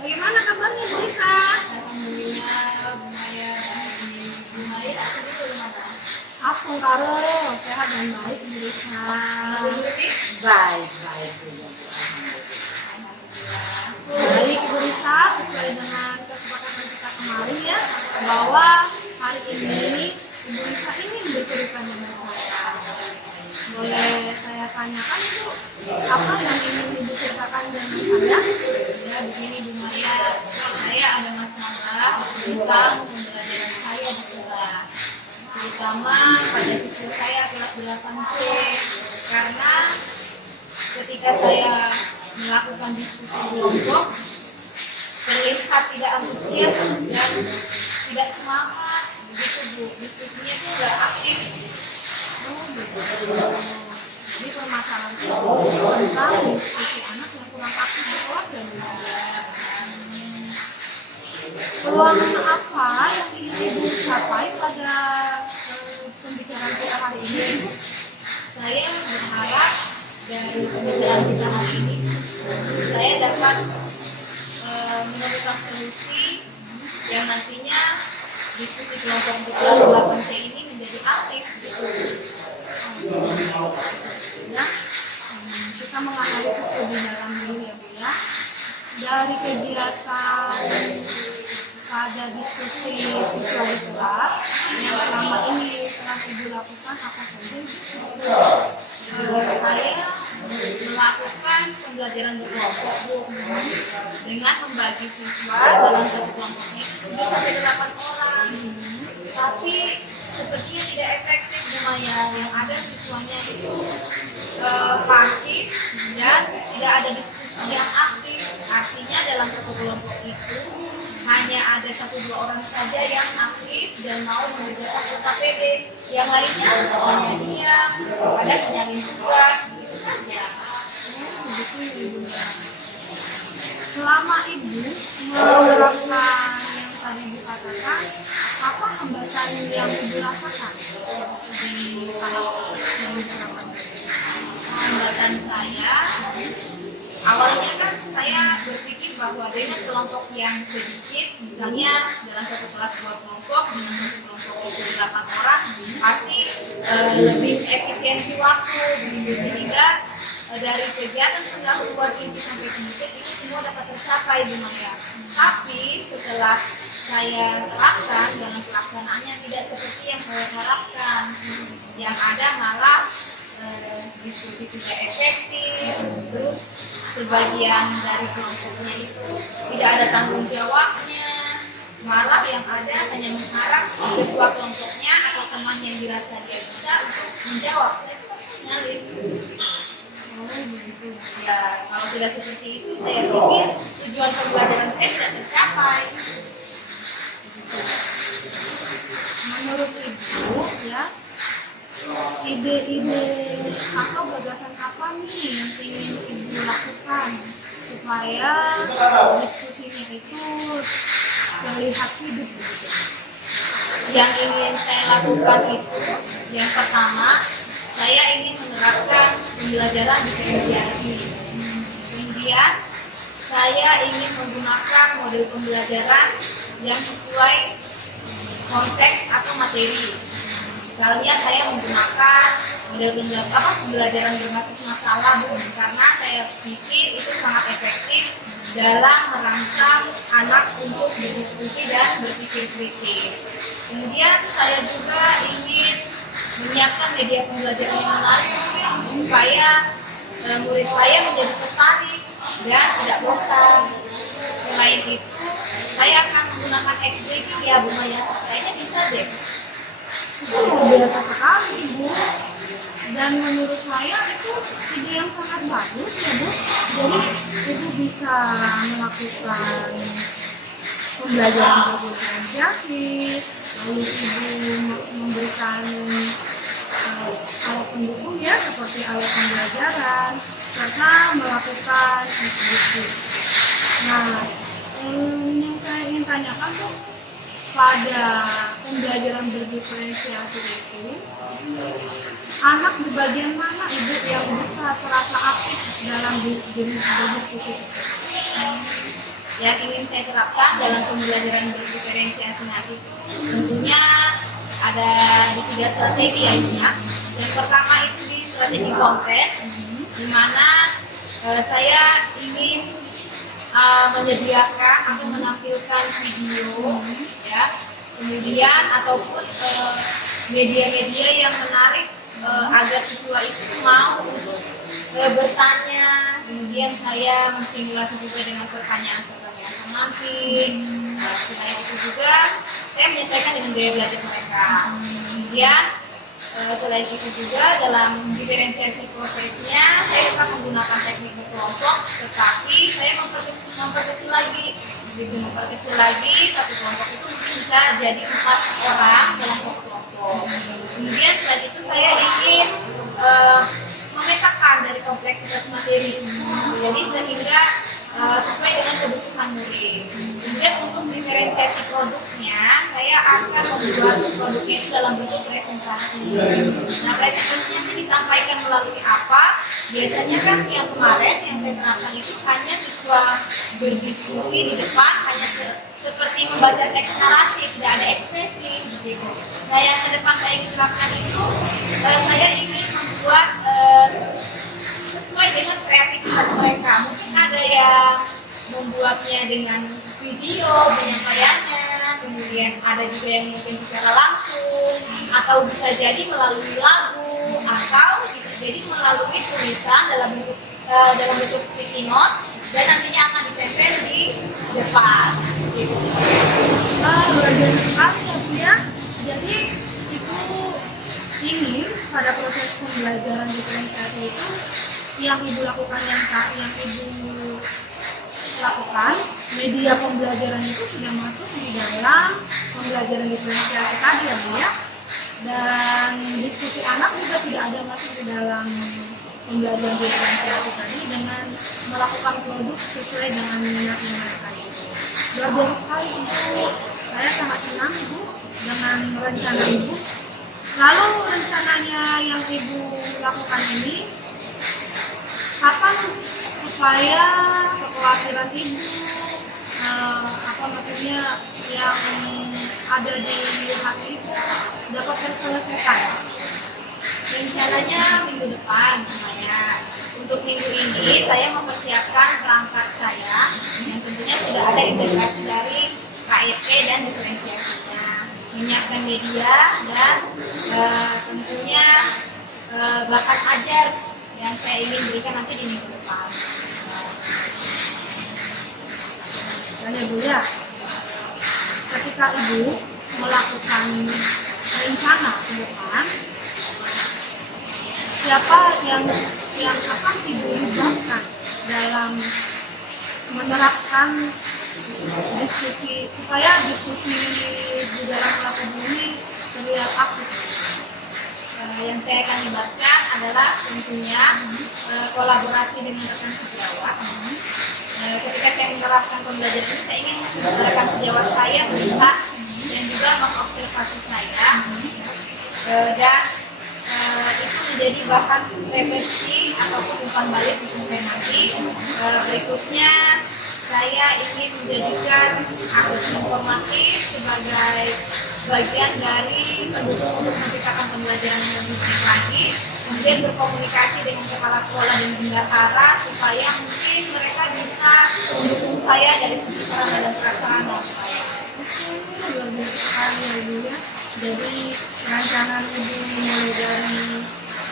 Bagaimana kabarnya, Bu Lisa? Alhamdulillah, Bu Maya dan Bu Maya asli dari mana? Astungkare, sehat dan baik, Bu Lisa. Baik. Baik, Bu Lisa, sesuai dengan kesepakatan kita kemarin ya, bahwa hari ini Ibu Lisa ingin bercerita dengan saya. Boleh saya tanyakan Bu, apa yang ingin Ibu ceritakan dengan saya? Ya, begini Bu Maya, saya ada masalah tentang pembelajaran saya di kelas, terutama pada siswa saya kelas 8C, karena ketika saya melakukan diskusi kelompok terlihat tidak antusias dan tidak semangat begitu Bu, diskusinya itu nggak aktif. Jadi permasalahan itu tentang diskusi anak yang kurang aktif di kelas ya Bu. Peluang apa yang ingin Ibu capai pada pembicaraan kita hari ini? Saya berharap dari pembicaraan kita hari ini saya dapat menemukan solusi yang nantinya diskusi kelompok untuk 8T ini menjadi aktif gitu. Ya, kita menganalisis lebih dalam dulu ya Bu ya. Dari kegiatan pada diskusi siswa di kelas yang selama ini telah Ibu lakukan apa saja? Saya melakukan pembelajaran berkelompok Bu, dengan membagi siswa dalam satu kelompoknya itu 7 sampai 8 orang. Tapi sepertinya tidak efektif Bu Maya, yang ada siswanya itu pasif dan tidak ada diskusi yang aktif. Artinya dalam satu kelompok itu hanya ada 1-2 orang saja yang aktif dan mau mengerjakan KPD. Yang lainnya hanya diam, kadang nyari tugas, begitu saja. Begitu ya Ibu. Selama Ibu menerapkan yang tadi Ibu katakan, apa hambatan yang Ibu rasakan di tahap yang diterapkan? Hambatan saya, awalnya kan saya berpikir bahwa dengan kelompok yang sedikit, misalnya dalam satu kelas 2 kelompok, dengan satu kelompok itu 8 orang, pasti lebih efisiensi waktu begitu, sehingga dari kegiatan pendahuluan inti sampai penutup itu semua dapat tercapai Bu Maya. Tapi setelah saya terapkan dalam pelaksanaannya tidak seperti yang saya harapkan, yang ada malah diskusi tidak efektif, terus sebagian dari kelompoknya itu tidak ada tanggung jawabnya, malah yang ada hanya mengharap ketua kelompoknya atau teman yang dirasa dia bisa untuk menjawab. Saya itu nyalip. Ya, kalau sudah seperti itu saya pikir tujuan pembelajaran saya tidak tercapai. Menurut Ibu ya, ide-ide atau gagasan apa nih yang ingin Ibu lakukan supaya diskusinya itu terlihat hidup gitu? Yang ingin saya lakukan itu, yang pertama, saya ingin menerapkan pembelajaran diferensiasi. Kemudian, saya ingin menggunakan model pembelajaran yang sesuai konteks atau materi. Misalnya saya menggunakan model pembelajaran berbasis masalah Bu, karena saya pikir itu sangat efektif dalam merangsang anak untuk berdiskusi dan berpikir kritis. Kemudian saya juga ingin menyiapkan media pembelajaran yang menarik supaya murid saya menjadi tertarik dan tidak bosan. Selain itu, saya akan menggunakan X-Breaking ya Bu Maya. Kayaknya bisa deh. Itu luar biasa sekali Ibu, dan menurut saya itu ide yang sangat bagus ya Bu. Jadi Ibu bisa melakukan pembelajaran berdiferensiasi, lalu Ibu memberikan alat pendukung ya seperti alat pembelajaran, serta melakukan diskusi. Nah, yang saya ingin tanyakan tuh, pada pembelajaran berdiferensiasi itu, anak di bagian mana Ibu yang bisa terasa aktif dalam diskusi itu? Yang ingin saya terapkan dalam pembelajaran berdiferensiasi nanti itu tentunya ada di 3 strategi ya Ibu ya. Yang pertama itu di strategi konten, di mana saya ingin menyediakan atau menampilkan video ya, kemudian ataupun media-media yang menarik agar siswa itu mau untuk bertanya. Kemudian saya menstimulasi juga dengan pertanyaan-pertanyaan pemantik. Selain itu juga saya menyesuaikan dengan gaya belajar mereka. Kemudian selain itu juga dalam diferensiasi prosesnya saya tetap menggunakan teknik berkelompok, tetapi saya memperkecil lagi satu kelompok itu mungkin bisa jadi 4 orang dalam satu kelompok. Kemudian selain itu saya ingin memetakan dari kompleksitas materi, jadi sehingga sesuai dengan kebutuhan murid. Kemudian untuk diferensiasi produknya, saya akan membuat produknya itu dalam bentuk presentasi. Nah, presentasinya itu disampaikan melalui apa? Biasanya kan yang kemarin yang saya terapkan itu hanya siswa berdiskusi di depan, hanya seperti membaca teks narasi, tidak ada ekspresi gitu. Nah yang ke depan saya ingin terapkan itu saya ingin membuat sesuai dengan kreativitas mereka. Mungkin ada yang membuatnya dengan video penyampaiannya, kemudian ada juga yang mungkin secara langsung, atau bisa jadi melalui lagu, atau bisa jadi melalui tulisan dalam bentuk sticky note dan nantinya akan ditempel di depan. Gitu. Luar biasa sekali ya Bu ya. Jadi Ibu ingin pada proses pembelajaran diferensiasi itu yang Ibu lakukan yang Ibu lakukan, media pembelajaran itu sudah masuk di dalam pembelajaran diferensiasi tadi ya Bu ya. Dan diskusi anak juga sudah ada masuk di dalam pembelajaran diferensiasi tadi dengan melakukan produk sesuai dengan minatnya mereka itu. Luar biasa sekali Ibu. Saya sangat senang Ibu dengan rencana Ibu. Lalu rencananya yang Ibu lakukan ini, kapan supaya kekhawatiran Ibu apa maksudnya yang ada di hati Ibu dapat terselesaikan? Rencananya minggu depan semuanya. Untuk minggu ini saya mempersiapkan perangkat saya yang tentunya sudah ada integrasi dari KSP dan diferensiasinya, menyiapkan media dan tentunya bakat ajar yang saya ingin berikan nanti di minggu depan. Dan ya Bu ya, ketika Ibu melakukan rencana ke depan, siapa yang akan Ibu libatkan dalam menerapkan diskusi supaya diskusi di dalam kelas Ibu ini terlihat aktif? Yang saya akan libatkan adalah tentunya kolaborasi dengan rekan sejawat. Ketika saya menerapkan pembelajaran ini, saya ingin rekan sejawat saya melihat dan juga mengobservasi saya, dan itu menjadi bahan refleksi ataupun umpan balik untuk saya nanti. Berikutnya saya ingin menjadikan akses informatif sebagai bagian dari pendukung untuk menciptakan pembelajaran yang lebih baik lagi, kemudian berkomunikasi dengan kepala sekolah dan bendahara supaya mungkin mereka bisa mendukung saya dari segi sarana dan prasarana saya. Luar biasa sekali ya Ibu ya. Jadi rencana Ibu mulai dari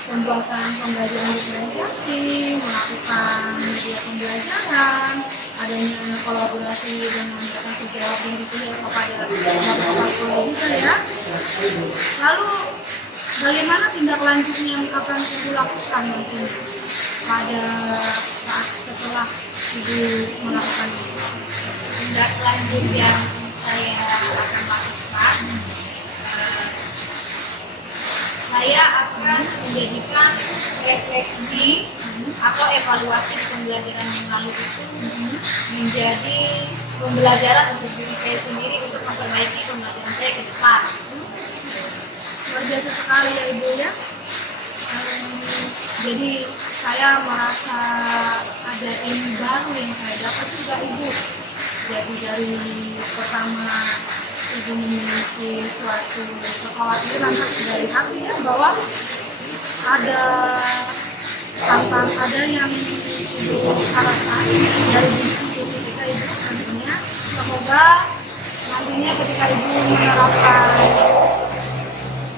pembuatan pembelajaran diferensiasi, melakukan media pembelajaran, adanya kolaborasi dengan rekan sejawat yang dipilih kepada bapak sekolah juga ya. Lalu bagaimana tindak lanjutnya yang akan Ibu lakukan nanti pada saat setelah Ibu melakukan ini? Tindak lanjut yang saya akan lakukan, saya akan menjadikan refleksi atau evaluasi di pembelajaran yang lalu itu menjadi pembelajaran untuk diri saya sendiri untuk memperbaiki pembelajaran saya ke depan. Luar biasa sekali ya Ibu ya. Jadi saya merasa ada ilmu baru yang saya dapat juga Ibu. Jadi dari pertama Ibu memiliki suatu kekhawatiran dari hati ya bahwa ada yang Ibu harapkan dari diskusi kita Ibu tentunya. Semoga nantinya ketika Ibu menerapkan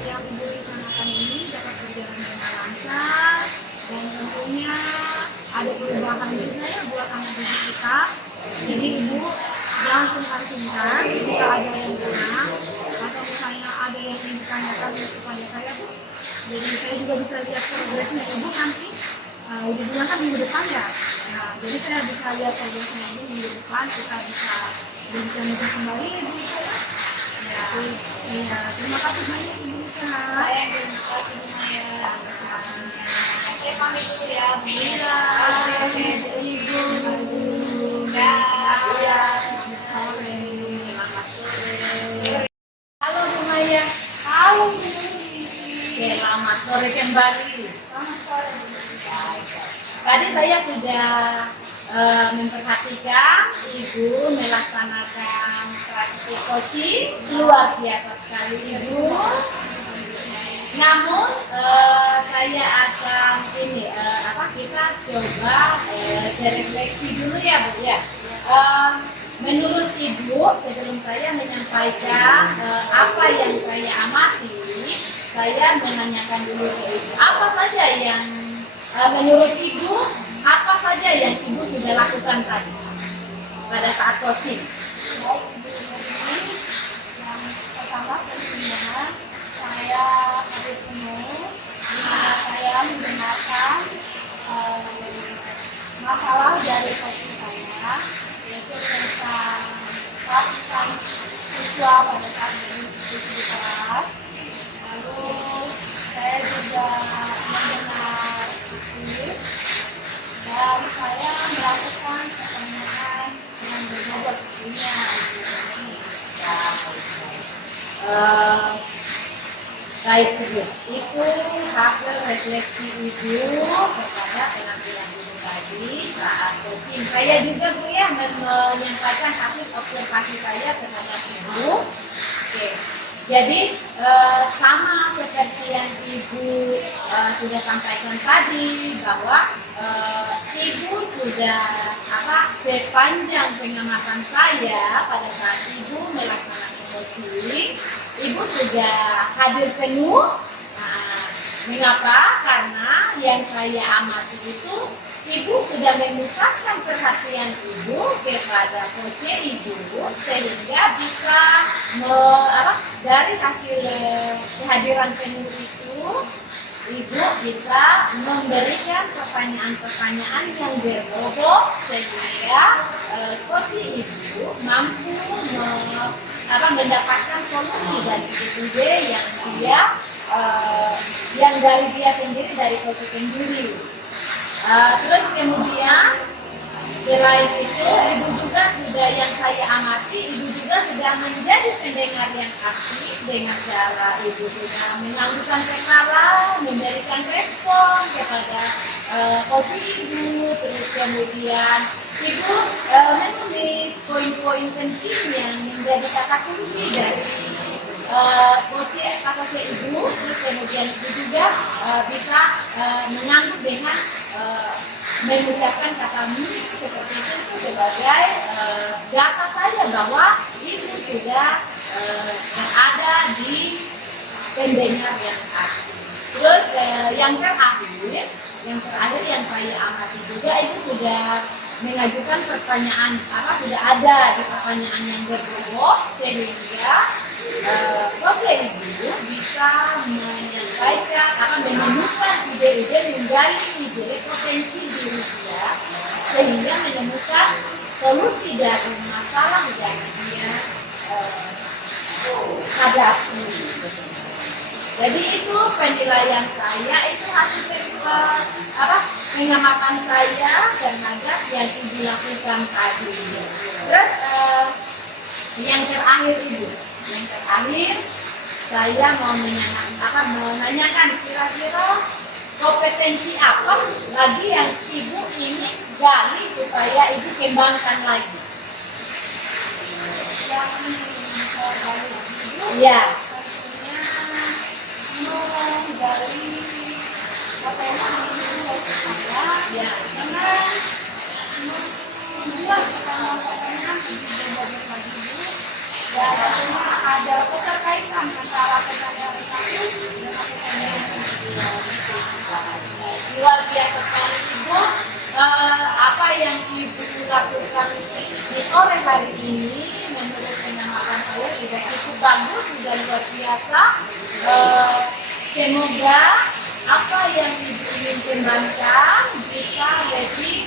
yang Ibu rencanakan ini dapat berjalan dengan lancar dan tentunya ada perubahan juga ya buat anak didik kita. Jadi Ibu jangan sungkan-sungkan jika ada yang kurang atau misalnya ada yang ingin ditanyakan kepada saya Bu. Jadi saya juga bisa lihat progresnya Ibu nanti. Ibu bilang kan minggu depan ya. Nah, jadi saya bisa lihat progresnya Ibu minggu depan, kita bisa berbicara kembali Ibu saya. Ya, iya, terima kasih banyak Ibu Nisa. Saya terima kasih Maya. Saya pamit dulu ya. Iya, Ibu. Iya. Selamat sore. Halo Bu Maya. Halo Bu. Selamat sore kembali. Selamat sore. Tadi saya sudah memperhatikan Ibu melaksanakan praktik coaching luar biasa sekali Ibu. Namun saya akan kita coba refleksi dulu ya Bu ya. Menurut Ibu, sebelum saya menyampaikan apa yang saya amati, saya menanyakan dulu ke Ibu, apa saja yang menurut Ibu, apa saja yang Ibu sudah lakukan tadi pada saat coaching? Baik, Ibu Nurni, yang pertama tentunya saya hadir penuh di mana saya mendengarkan masalah dari coaching saya, yaitu tentang kepatuhan siswa pada saat berdiskusi kelas. Lalu saya juga mendengar kritik dan saya melakukan pertanyaan yang berbobot tentunya. Baik Ibu, itu hasil refleksi Ibu kepada penampilan Ibu tadi saat coaching. Saya juga Bu ya menyampaikan hasil observasi saya terhadap Ibu. Oke, jadi sama seperti yang Ibu sudah sampaikan tadi bahwa Ibu sudah sepanjang pengamatan saya pada saat Ibu melaksanakan coaching, Ibu sudah hadir penuh. Mengapa? Karena yang saya amati itu Ibu sudah memusatkan perhatian Ibu kepada coaching Ibu sehingga bisa dari hasil kehadiran penuh itu Ibu bisa memberikan pertanyaan-pertanyaan yang berbobot sehingga coaching Ibu mampu mendapatkan solusi dari ide yang dari dia sendiri, dari coaching sendiri. Terus kemudian selain itu Ibu juga sudah, yang saya amati, Ibu juga sudah menjadi pendengar yang aktif dengan cara Ibu sudah mengajukan perkara, memberikan respon kepada coaching Ibu. Terus kemudian Ibu menulis poin-poin penting yang menjadi kata kunci dari coaching Ibu. Terus kemudian Ibu juga bisa menyambut dengan mengucapkan kata seperti itu sebagai data saja bahwa Ibu sudah berada di pendengar yang aktif. Terus yang terakhir yang saya amati juga, Ibu sudah mengajukan pertanyaan, sudah ada di pertanyaan yang berbobot sehingga coaching Ibu bisa menyampaikan menemukan ide-ide, menggali ide potensi diri dia sehingga menemukan solusi dari masalah yang dia hadapi. Jadi itu penilaian saya, itu hasil pengamatan saya terhadap yang Ibu lakukan tadi. Terus yang terakhir Ibu, saya mau menanyakan kira-kira kompetensi apa lagi yang Ibu ingin gali supaya Ibu kembangkan lagi? Yang ingin saya gali Ibu, Ya. menggali potensi saya, Ya. karena membuat pertanyaan-pertanyaan berbobot lagi Ibu, dan tentunya ada keterkaitan antara pertanyaan satu dengan pertanyaan kedua. Luar biasa sekali Ibu. Apa yang Ibu lakukan di sore hari ini menurut pengamatan saya sudah cukup bagus, sudah luar biasa. Semoga apa yang Ibu ingin kembangkan bisa lebih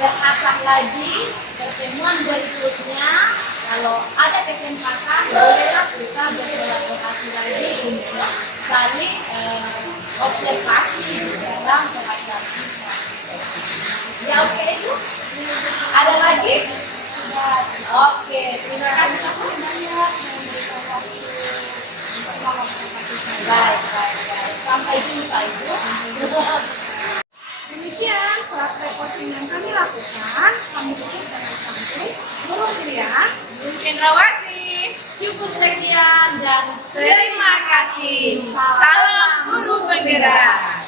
terasah lagi. Pertemuan berikutnya, kalau ada kesempatan, bolehlah kita berkolaborasi lagi untuk saling observasi di dalam pelaksanaan. Ya oke Ibu? Ada lagi? Oke, terima kasih Bu. Baik. Sampai jumpa Ibu. Demikian praktek coaching yang kami lakukan, kami tutup dengan sampai guru ya. Guru Cendrawasih. Cukup sekian dan Terima kasih. Salam guru penggerak.